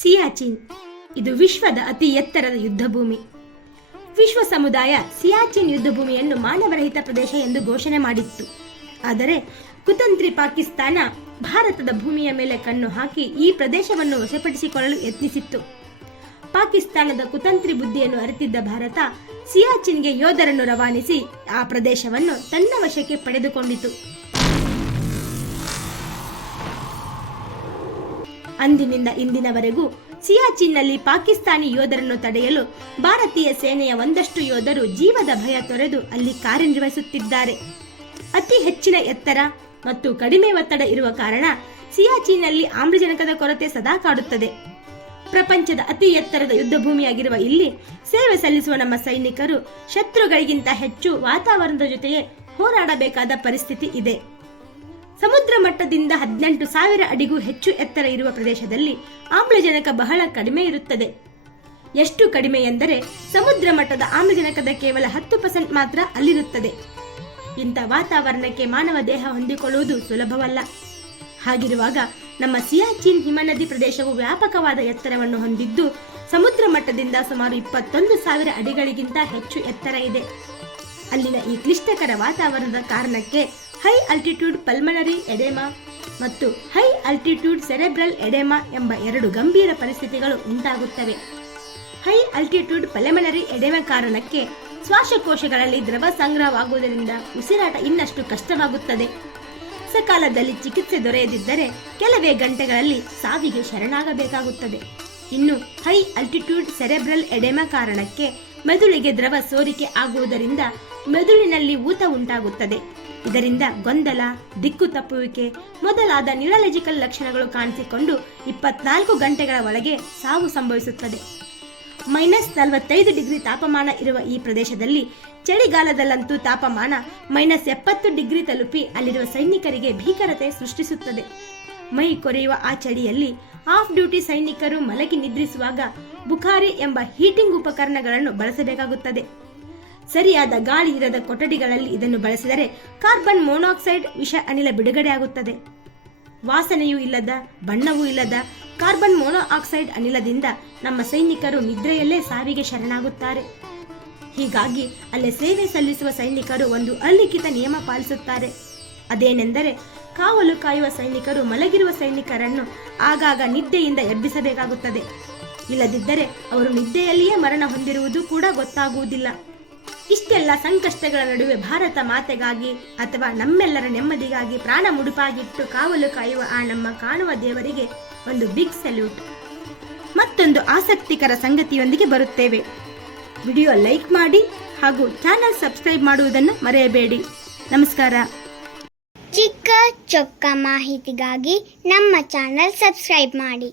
ಸಿಯಾಚಿನ್ ಇದು ವಿಶ್ವದ ಅತಿ ಎತ್ತರದ ಯುದ್ಧಭೂಮಿ. ವಿಶ್ವ ಸಮುದಾಯ ಸಿಯಾಚಿನ್ ಯುದ್ಧಭೂಮಿಯನ್ನು ಮಾನವರಹಿತ ಪ್ರದೇಶ ಎಂದು ಘೋಷಣೆ ಮಾಡಿತ್ತು. ಆದರೆ ಕುತಂತ್ರಿ ಪಾಕಿಸ್ತಾನ ಭಾರತದ ಭೂಮಿಯ ಮೇಲೆ ಕಣ್ಣು ಹಾಕಿ ಈ ಪ್ರದೇಶವನ್ನು ವಶಪಡಿಸಿಕೊಳ್ಳಲು ಯತ್ನಿಸಿತ್ತು. ಪಾಕಿಸ್ತಾನದ ಕುತಂತ್ರಿ ಬುದ್ಧಿಯನ್ನು ಅರಿತಿದ್ದ ಭಾರತ ಸಿಯಾಚಿನ್ಗೆ ಯೋಧರನ್ನು ರವಾನಿಸಿ ಆ ಪ್ರದೇಶವನ್ನು ತನ್ನ ವಶಕ್ಕೆ ಪಡೆದುಕೊಂಡಿತು. ಅಂದಿನಿಂದ ಇಂದಿನವರೆಗೂ ಸಿಯಾಚಿನ್ನಲ್ಲಿ ಪಾಕಿಸ್ತಾನಿ ಯೋಧರನ್ನು ತಡೆಯಲು ಭಾರತೀಯ ಸೇನೆಯ ಒಂದಷ್ಟು ಯೋಧರು ಜೀವದ ಭಯ ತೊರೆದು ಅಲ್ಲಿ ಕಾರ್ಯನಿರ್ವಹಿಸುತ್ತಿದ್ದಾರೆ. ಅತಿ ಹೆಚ್ಚಿನ ಎತ್ತರ ಮತ್ತು ಕಡಿಮೆ ಒತ್ತಡ ಇರುವ ಕಾರಣ ಸಿಯಾಚಿನ್ನಲ್ಲಿ ಆಮ್ಲಜನಕದ ಕೊರತೆ ಸದಾ ಕಾಡುತ್ತದೆ. ಪ್ರಪಂಚದ ಅತಿ ಎತ್ತರದ ಯುದ್ಧಭೂಮಿಯಾಗಿರುವ ಇಲ್ಲಿ ಸೇವೆ ಸಲ್ಲಿಸುವ ನಮ್ಮ ಸೈನಿಕರು ಶತ್ರುಗಳಿಗಿಂತ ಹೆಚ್ಚು ವಾತಾವರಣದ ಜೊತೆಗೆ ಹೋರಾಡಬೇಕಾದ ಪರಿಸ್ಥಿತಿ ಇದೆ. ಸಮುದ್ರ ಮಟ್ಟದಿಂದ 18,000 ಅಡಿಗೂ ಹೆಚ್ಚು ಎತ್ತರ ಇರುವ ಪ್ರದೇಶದಲ್ಲಿ ಆಮ್ಲಜನಕ ಬಹಳ ಕಡಿಮೆ ಇರುತ್ತದೆ. ಎಷ್ಟು ಕಡಿಮೆ ಎಂದರೆ ಸಮುದ್ರ ಮಟ್ಟದ ಆಮ್ಲಜನಕದ ಕೇವಲ 10% ಮಾತ್ರ ಅಲ್ಲಿರುತ್ತದೆ. ಇಂಥ ವಾತಾವರಣಕ್ಕೆ ಮಾನವ ದೇಹ ಹೊಂದಿಕೊಳ್ಳುವುದು ಸುಲಭವಲ್ಲ. ಹಾಗಿರುವಾಗ ನಮ್ಮ ಸಿಯಾಚಿನ್ ಹಿಮನದಿ ಪ್ರದೇಶವು ವ್ಯಾಪಕವಾದ ಎತ್ತರವನ್ನು ಹೊಂದಿದ್ದು ಸಮುದ್ರ ಮಟ್ಟದಿಂದ ಸುಮಾರು 21,000 ಅಡಿಗಳಿಗಿಂತ ಹೆಚ್ಚು ಎತ್ತರ ಇದೆ. ಅಲ್ಲಿನ ಈ ಕ್ಲಿಷ್ಟಕರ ವಾತಾವರಣದ ಕಾರಣಕ್ಕೆ ಹೈ ಆಲ್ಟಿಟ್ಯೂಡ್ ಪಲ್ಮನರಿ ಎಡೆಮಾ ಮತ್ತು ಹೈ ಆಲ್ಟಿಟ್ಯೂಡ್ ಸೆರೆಬ್ರಲ್ ಎಡೆಮಾ ಎಂಬ 2 ಗಂಭೀರ ಪರಿಸ್ಥಿತಿಗಳು ಉಂಟಾಗುತ್ತವೆ. ಹೈ ಆಲ್ಟಿಟ್ಯೂಡ್ ಪಲ್ಮನರಿ ಎಡೆಮಾ ಕಾರಣಕ್ಕೆ ಶ್ವಾಸಕೋಶಗಳಲ್ಲಿ ದ್ರವ ಸಂಗ್ರಹವಾಗುವುದರಿಂದ ಉಸಿರಾಟ ಇನ್ನಷ್ಟು ಕಷ್ಟವಾಗುತ್ತದೆ. ಸಕಾಲದಲ್ಲಿ ಚಿಕಿತ್ಸೆ ದೊರೆಯದಿದ್ದರೆ ಕೆಲವೇ ಗಂಟೆಗಳಲ್ಲಿ ಸಾವಿಗೆ ಶರಣಾಗಬೇಕಾಗುತ್ತದೆ. ಇನ್ನು ಹೈ ಆಲ್ಟಿಟ್ಯೂಡ್ ಸೆರೆಬ್ರಲ್ ಎಡೆಮಾ ಕಾರಣಕ್ಕೆ ಮೆದುಳಿಗೆ ದ್ರವ ಸೋರಿಕೆ ಆಗುವುದರಿಂದ ಮೆದುಳಿನಲ್ಲಿ ಊತ ಉಂಟಾಗುತ್ತದೆ. ಇದರಿಂದ ಗೊಂದಲ, ದಿಕ್ಕು ತಪ್ಪುವಿಕೆ ಮೊದಲಾದ ನ್ಯೂರಾಲಜಿಕಲ್ ಲಕ್ಷಣಗಳು ಕಾಣಿಸಿಕೊಂಡು 24 ಗಂಟೆಗಳ ಒಳಗೆ ಸಾವು ಸಂಭವಿಸುತ್ತದೆ. -45 ಡಿಗ್ರಿ ತಾಪಮಾನ ಇರುವ ಈ ಪ್ರದೇಶದಲ್ಲಿ ಚಳಿಗಾಲದಲ್ಲಂತೂ ತಾಪಮಾನ -70 ಡಿಗ್ರಿ ತಲುಪಿ ಅಲ್ಲಿರುವ ಸೈನಿಕರಿಗೆ ಭೀಕರತೆ ಸೃಷ್ಟಿಸುತ್ತದೆ. ಮೈ ಕೊರೆಯುವ ಆ ಚಳಿಯಲ್ಲಿ ಆಫ್ ಡ್ಯೂಟಿ ಸೈನಿಕರು ಮಲಗಿ ನಿದ್ರಿಸುವಾಗ ಬುಖಾರಿ ಎಂಬ ಹೀಟಿಂಗ್ ಉಪಕರಣಗಳನ್ನು ಬಳಸಬೇಕಾಗುತ್ತದೆ. ಸರಿಯಾದ ಗಾಳಿ ಇರದ ಕೊಠಡಿಗಳಲ್ಲಿ ಇದನ್ನು ಬಳಸಿದರೆ ಕಾರ್ಬನ್ ಮೊನಾಕ್ಸೈಡ್ ವಿಷ ಅನಿಲ ಬಿಡುಗಡೆಯಾಗುತ್ತದೆ. ವಾಸನೆಯೂ ಇಲ್ಲದ, ಬಣ್ಣವೂ ಇಲ್ಲದ ಕಾರ್ಬನ್ ಮೊನಾಕ್ಸೈಡ್ ಅನಿಲದಿಂದ ನಮ್ಮ ಸೈನಿಕರು ನಿದ್ರೆಯಲ್ಲೇ ಸಾವಿಗೆ ಶರಣಾಗುತ್ತಾರೆ. ಹೀಗಾಗಿ ಅಲ್ಲೇ ಸೇವೆ ಸಲ್ಲಿಸುವ ಸೈನಿಕರು ಒಂದು ಅಲಿಖಿತ ನಿಯಮ ಪಾಲಿಸುತ್ತಾರೆ. ಅದೇನೆಂದರೆ ಕಾವಲು ಕಾಯುವ ಸೈನಿಕರು ಮಲಗಿರುವ ಸೈನಿಕರನ್ನು ಆಗಾಗ ನಿದ್ದೆಯಿಂದ ಎಬ್ಬಿಸಬೇಕಾಗುತ್ತದೆ. ಇಲ್ಲದಿದ್ದರೆ ಅವರು ನಿದ್ದೆಯಲ್ಲಿಯೇ ಮರಣ ಹೊಂದಿರುವುದು ಕೂಡ ಗೊತ್ತಾಗುವುದಿಲ್ಲ. ಇಷ್ಟೆಲ್ಲ ಸಂಕಷ್ಟಗಳ ನಡುವೆ ಭಾರತ ಮಾತೆಗಾಗಿ ಅಥವಾ ನಮ್ಮೆಲ್ಲರ ನೆಮ್ಮದಿಗಾಗಿ ಪ್ರಾಣ ಮುಡುಪಾಗಿಟ್ಟು ಕಾವಲು ಕಾಯುವ ಆ ನಮ್ಮ ಕಾಣುವ ದೇವರಿಗೆ ಒಂದು ಬಿಗ್ ಸಲ್ಯೂಟ್. ಮತ್ತೊಂದು ಆಸಕ್ತಿಕರ ಸಂಗತಿಯೊಂದಿಗೆ ಬರುತ್ತೇವೆ. ವಿಡಿಯೋ ಲೈಕ್ ಮಾಡಿ ಹಾಗೂ ಚಾನೆಲ್ ಸಬ್ಸ್ಕ್ರೈಬ್ ಮಾಡುವುದನ್ನು ಮರೆಯಬೇಡಿ. ನಮಸ್ಕಾರ. ಚಿಕ್ಕ ಚೊಕ್ಕ ಮಾಹಿತಿಗಾಗಿ ನಮ್ಮ ಚಾನೆಲ್ ಸಬ್ಸ್ಕ್ರೈಬ್ ಮಾಡಿ.